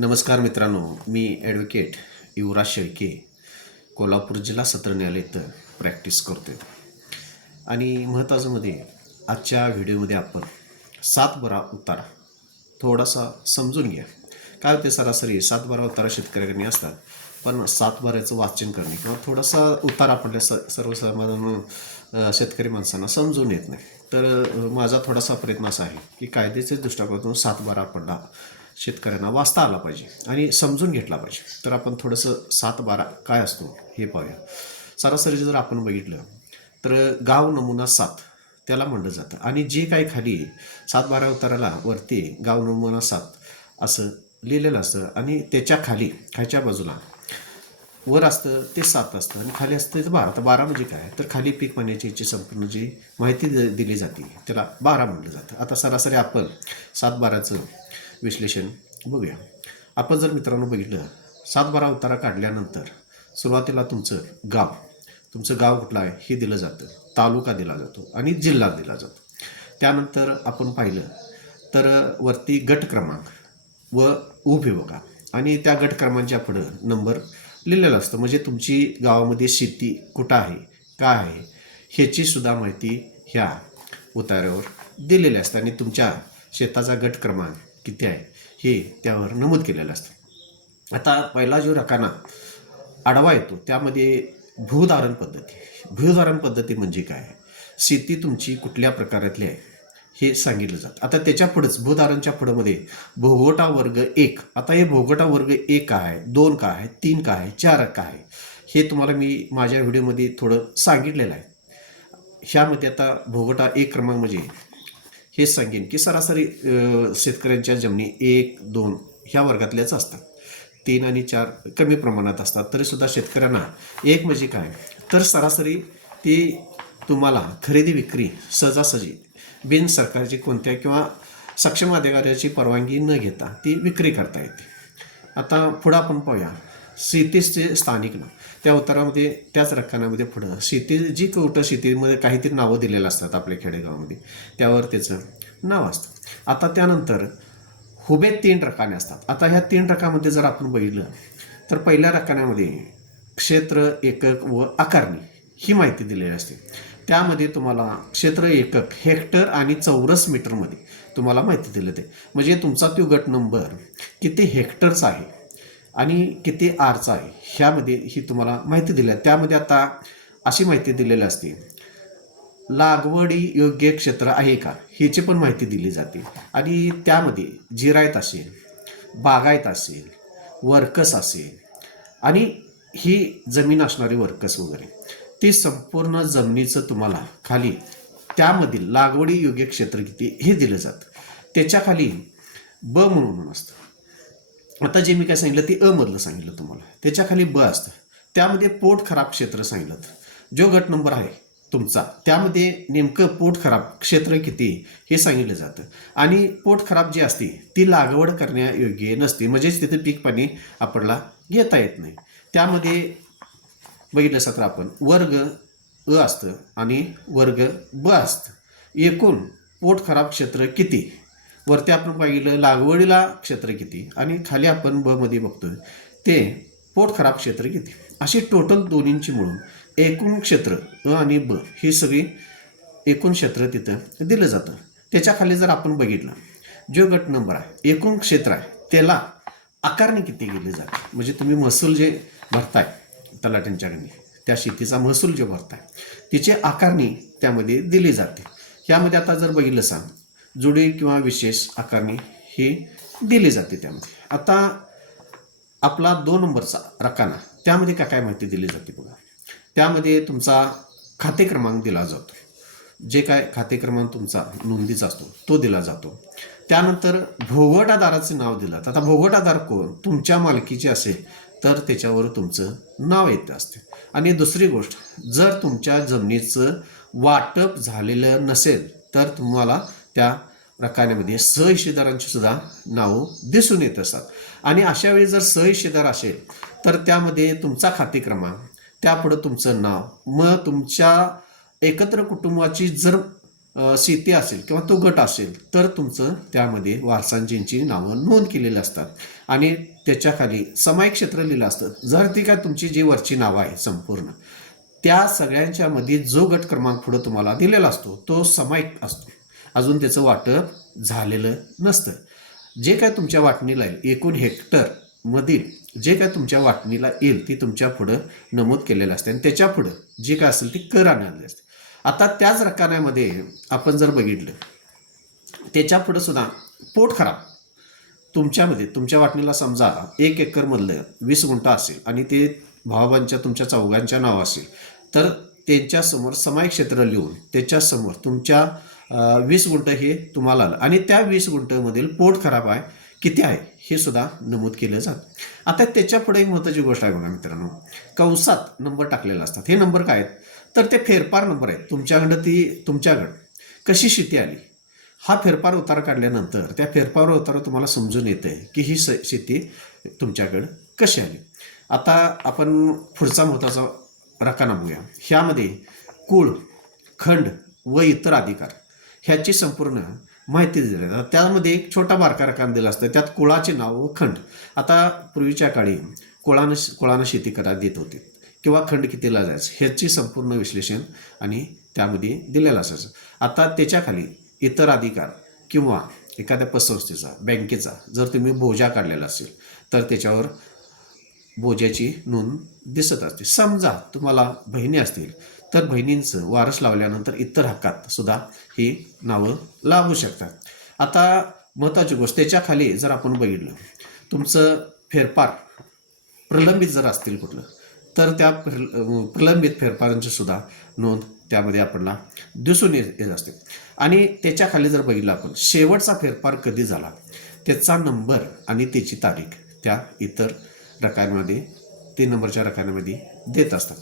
नमस्कार मित्रांनो मी ॲडव्होकेट युवराज शेळके कोल्हापूर जिल्हा सत्र न्यायालयात प्रॅक्टिस करतो आणि महत्त्वाचं म्हणजे मध्ये आजच्या व्हिडिओमध्ये आपण सातबारा उतारा थोडासा समजून घ्या. काय होते सरासरी सात बारा उतारा शेतकऱ्याकडे असतात पण सात बाराचं वाचन करणे किंवा थोडासा उतारा आपल्या स सर्वसामान्य शेतकरी माणसांना समजून येत नाही. तर माझा थोडासा प्रयत्न असा आहे की कायद्याच्या दृष्टिकोनातून सात बारा आपल्याला शेतकऱ्यांना वाचता आला पाहिजे आणि समजून घेतला पाहिजे. तर आपण थोडंसं सात बारा काय असतो हे पाहूया. सरासरी जर आपण बघितलं तर गाव नमुना सात त्याला म्हणलं जातं. आणि जे काय खाली सात बारा उताराला वरती गाव नमुना सात असं लिहिलेलं असतं आणि त्याच्याखाली खायच्या बाजूला वर असतं ते सात असतं आणि खाली असतं ते बारा. तर बारा म्हणजे काय? तर खाली पीक पाण्याची याची संपूर्ण जी माहिती दिली जाते त्याला बारा म्हटलं जातं. आता सरासरी आपण सात बाराचं विश्लेषण. बघूया. आपण जर मित्रांनो बघितलं सात बारा उतारा काढल्यानंतर सुरुवातीला तुमचं गाव तुमचं गाव कुठलं आहे हे दिलं जातं. तालुका दिला जातो आणि जिल्हा दिला जातो. त्यानंतर आपण पाहिलं तर वरती गट क्रमांक व उभे आणि त्या गट क्रमांच्या पुढं नंबर लिहिलेला असतो. म्हणजे तुमची गावामध्ये शेती कुठं आहे काय आहे ह्याची सुद्धा माहिती ह्या उतार्यावर दिलेली असते. आणि तुमच्या शेताचा गट क्रमांक किती आहे हे त्यावर नमूद केलेलं असतं. आता पहिला जो रकाना आडवा येतो त्यामध्ये भूधारण पद्धती भूधारण पद्धती म्हणजे काय शेती तुमची कुठल्या प्रकारातली आहे हे सांगितलं जातं. आता त्याच्या पुढंच भूधारणच्या पुढंमध्ये भोगोटा वर्ग एक. आता हे भोगोटा वर्ग एक काय आहे दोन काय आहे तीन काय आहे चार काय आहे हे तुम्हाला मी माझ्या व्हिडिओमध्ये थोडं सांगितलेलं आहे. ह्यामध्ये आता भोगोटा एक क्रमांक म्हणजे हे सांगेन की सरासरी शेतकऱ्यांच्या जमिनी एक दोन ह्या वर्गातल्याच असतात. तीन आणि चार कमी प्रमाणात असतात. तरीसुद्धा शेतकऱ्यांना एक म्हणजे काय? तर सरासरी ती तुम्हाला खरेदी विक्री सहजासहजी बिन सरकारची कोणत्या किंवा सक्षम अधिकाऱ्याची परवानगी न घेता ती विक्री करता येते. आता पुढं आपण पाहूया. शेतीचे स्थानिक नाव. त्या उत्तरामध्ये त्याच रकानामध्ये पुढं शेती जी कुठं शेतीमध्ये काहीतरी नावं दिलेलं असतात आपल्या खेडेगावामध्ये त्यावर त्याचं नाव असतं. आता त्यानंतर हुबे तीन रकाने असतात. आता ह्या तीन रकामध्ये जर आपण बघितलं तर पहिल्या रकान्यामध्ये क्षेत्र एकक व आकारणी ही माहिती दिलेली असते. त्यामध्ये तुम्हाला क्षेत्र एकक हेक्टर आणि चौरस मीटरमध्ये तुम्हाला माहिती दिलं ते म्हणजे तुमचा तो गट नंबर किती हेक्टरचा आहे? आणि किती आरचा आहे ह्यामध्ये ही तुम्हाला माहिती दिली आहे. त्यामध्ये आता अशी माहिती दिलेली असते. लागवडी योग्य क्षेत्र आहे का ह्याची पण माहिती दिली जाते. आणि त्यामध्ये जिरायत असेल बागायत असेल वर्कस असेल आणि ही जमीन असणारी वर्कस वगैरे ती संपूर्ण जमिनीचं तुम्हाला खाली त्यामधील लागवडी योग्य क्षेत्र किती हे दिलं जातं. त्याच्याखाली ब म्हणून असतं. आता जे मी काय सांगितलं ते अ मधलं सांगितलं तुम्हाला. त्याच्याखाली ब असतं. त्यामध्ये पोट खराब क्षेत्र सांगितलं. जो गट नंबर आहे तुमचा त्यामध्ये नेमकं पोट खराब क्षेत्र किती हे सांगितलं जातं. आणि पोट खराब जी असते ती लागवड करण्यायोग्य नसते. म्हणजेच तिथे पीक पाणी आपल्याला घेता येत नाही. त्यामध्ये बघितलं सत्र आपण. वर्ग अ असतं आणि वर्ग ब असतं. एकूण पोट खराब क्षेत्र किती? वरती आपण पाहिलं लागवडीला क्षेत्र किती आणि खाली आपण ब मध्ये बघतोय ते पोट खराब क्षेत्र किती? अशी टोटल दोन्हींची मिळून एकूण क्षेत्र अ आणि ब ही सगळी एकूण क्षेत्र तिथं दिलं जातं. त्याच्याखाली जर आपण बघितलं जो गट नंबर आहे एकूण क्षेत्र आहे त्याला आकारणी किती केली जाते? म्हणजे तुम्ही महसूल जे भरताय तलाट्यांच्याकडे त्या शेतीचा महसूल जो भरताय तिची आकारणी त्यामध्ये दिली जाते. यामध्ये आता जर बघितलं सांग जुडी किंवा विशेष आकारणी ही दिली जाते त्यामध्ये. आता आपला दोन नंबरचा रकाना त्यामध्ये काय काय माहिती दिली जाते बघा. त्यामध्ये तुमचा खाते क्रमांक दिला जातो. जे काय खाते क्रमांक तुमचा नोंदीचा असतो तो दिला जातो. त्यानंतर भोगवटादाराचे नाव दिलं जातं. आता भोगवटादार कोण? तुमच्या मालकीचे असेल तर त्याच्यावर तुमचं नाव येत असते. आणि दुसरी गोष्ट जर तुमच्या जमिनीचं वाटप झालेलं नसेल तर तुम्हाला त्या प्रकारामध्ये सहहिस्सेदारांची सुद्धा नावं दिसून येत असतात. आणि अशा वेळी जर सहहिस्सेदार असेल तर त्यामध्ये तुमचा खाते क्रमांक त्यापुढं तुमचं नाव मग तुमच्या एकत्र कुटुंबाची जर शेती असेल किंवा तो गट असेल तर तुमचं त्यामध्ये वारसांजींची नावं नोंद केलेली असतात. आणि त्याच्याखाली समाय क्षेत्र लिहिलं असतं. जर ती काय तुमची जी वरची नावं आहे संपूर्ण त्या सगळ्यांच्यामध्ये जो गट क्रमांक पुढं तुम्हाला दिलेला असतो तो समायिक असतो. अजून त्याचं वाटप झालेलं नसतं. जे काय तुमच्या वाटणीला येईल एकूण हेक्टर मधील जे काय तुमच्या वाटणीला येईल ती तुमच्या पुढं नमूद केलेलं असते. आणि त्याच्या पुढं जे काय असेल ती कर आणलेली असते. आता त्याच रकान्यामध्ये आपण जर बघितलं त्याच्या पुढं सुद्धा पोट खराब. तुमच्यामध्ये तुमच्या वाटणीला समजा एक एकरमधलं वीस गुंठा असेल आणि ते भावाबांच्या तुमच्या चौघांच्या नाव असेल तर त्यांच्यासमोर समाय क्षेत्र लिहून त्याच्यासमोर तुमच्या वीस गुंट हे तुम्हाला आलं. आणि त्या वीस गुंठमधील पोट खराब आहे किती आहे हे सुद्धा नमूद केलं जातं. आता त्याच्या पुढे एक महत्त्वाची गोष्ट आहे बघा मित्रांनो. कंसात नंबर टाकलेले असतात. हे नंबर काय आहेत? तर ते फेरफार नंबर आहेत. तुमच्याकडं ती तुमच्याकडं कशी शेती आली? हा फेरफार उतारा काढल्यानंतर त्या फेरफार उतारा तुम्हाला समजून येते की ही स शेती तुमच्याकडं कशी आली? आता आपण पुढचा महत्त्वाचा रकाना बघूया. ह्यामध्ये कुळ खंड व इतर अधिकार. ह्याची संपूर्ण माहिती दिली जाते. त्यामध्ये एक छोटा बारका रकाना दिला असतं. त्यात कुळाचे नाव व खंड. आता पूर्वीच्या काळी कुळानं कुळानं शेती करा देत होते. किंवा खंड कितीला जायचं ह्याची संपूर्ण विश्लेषण आणि त्यामध्ये दिलेलं असायचं. आता त्याच्याखाली इतर अधिकार किंवा एखाद्या पतसंस्थेचा बँकेचा जर तुम्ही बोजा काढलेला असेल तर त्याच्यावर बोजाची नोंद दिसत असते. समजा तुम्हाला बहिणी असतील तर बहिणींचं वारस लावल्यानंतर इतर हक्कात सुद्धा ही नावं लागू शकतात. आता महत्त्वाची गोष्ट त्याच्याखाली जर आपण बघितलं तुमचं फेरफार प्रलंबित जर असतील कुठलं तर त्या प्रलंबित फेरफारांची सुद्धा नोंद त्यामध्ये आपल्याला दिसून येत येत असते. आणि त्याच्याखाली जर बघितलं आपण शेवटचा फेरफार कधी झाला? त्याचा नंबर आणि त्याची तारीख त्या इतर रकान्यामध्ये तीन नंबरच्या रकान्यामध्ये देत असतात.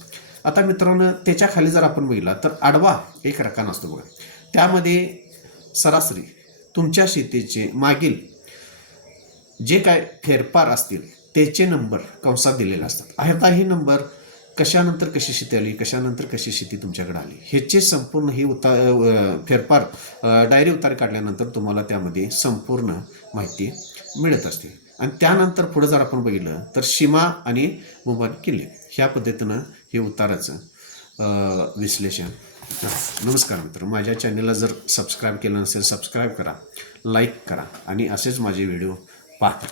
आता मित्रांनो त्याच्याखाली जर आपण बघितला तर आडवा एक रकान असतो बघा. त्यामध्ये सरासरी तुमच्या शेतीचे मागील जे काय फेरफार असतील त्याचे नंबर कंसात दिलेले असतात. आता हे नंबर कशानंतर कशी शेती आली कशानंतर कशी शेती तुमच्याकडे आली ह्याचे संपूर्ण ही उता फेरफार डायरी उतार काढल्यानंतर तुम्हाला त्यामध्ये संपूर्ण माहिती मिळत असते. आणि त्यानंतर पुढे जर आपण बघितलं तर सीमा आणि मुबान किल्ले. ह्या पद्धतीनं हे उताराचं विश्लेषण. नमस्कार मित्र माझ्या चॅनलला जर सबस्क्राईब केलं नसेल सबस्क्राईब करा लाईक करा आणि असेच माझे व्हिडिओ पाहा.